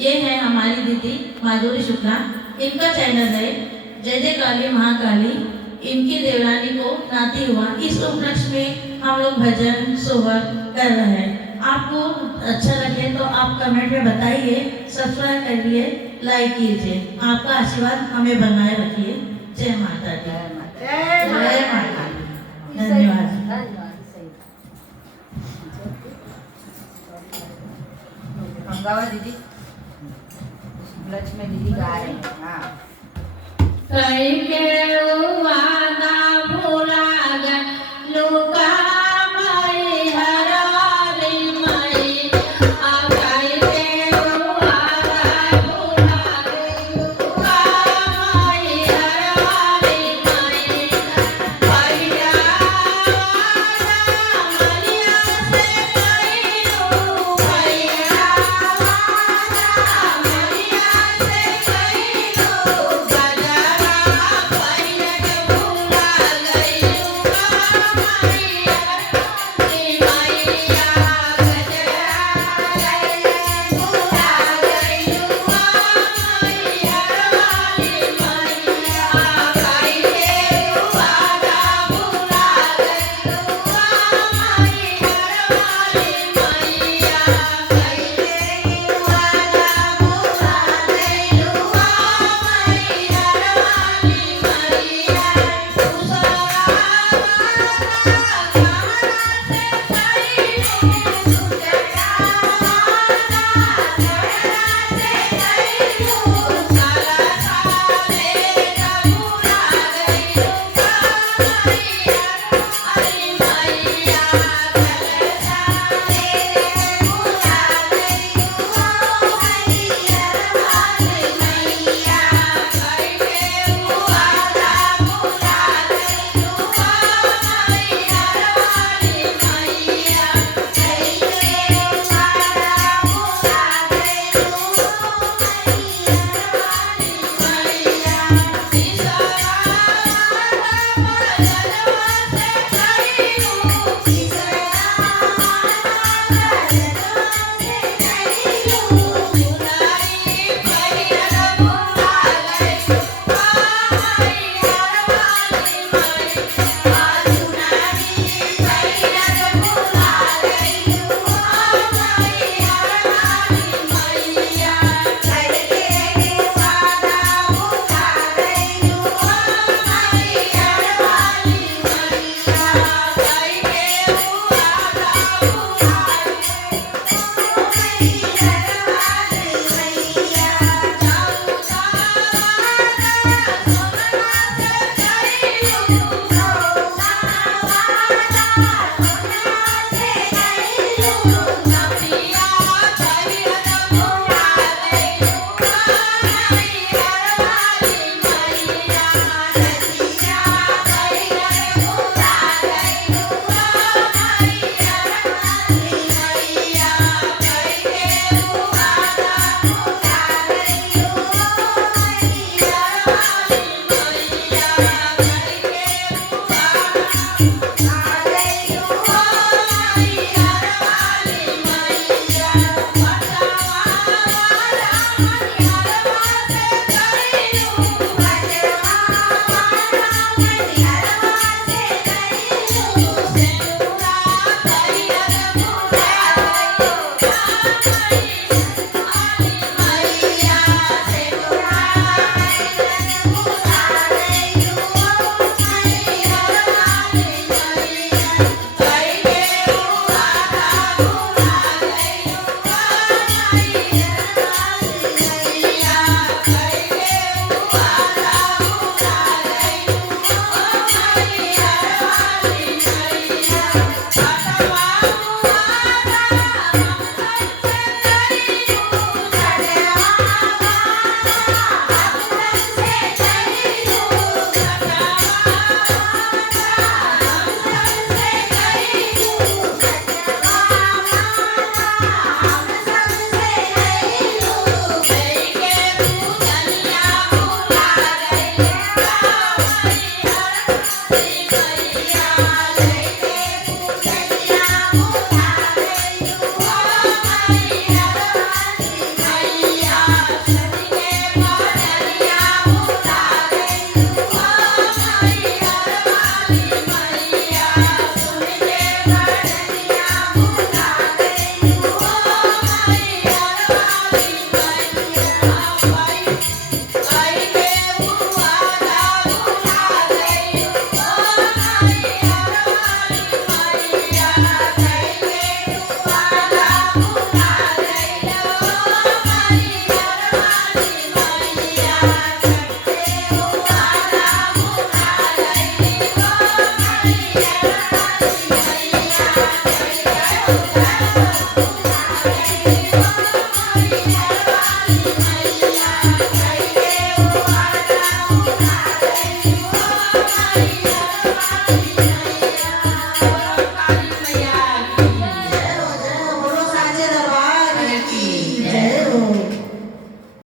ये है हमारी दीदी माधुरी शुक्ला। इनका चैनल है जय जय काली महाकाली। इनकी देवरानी को नाती हुआ, इस उपलक्ष्य में हम लोग भजन सोहर कर रहे हैं। आपको अच्छा लगे तो आप कमेंट में बताइए, सब्सक्राइब करिए, लाइक कीजिए। आपका आशीर्वाद हमें बनाए रखिए। जय माता दी, जय माता दी। धन्यवाद। मंगावा दीदी, उपलक्ष्य में दीदी गा रही हैं। हाँ। कई के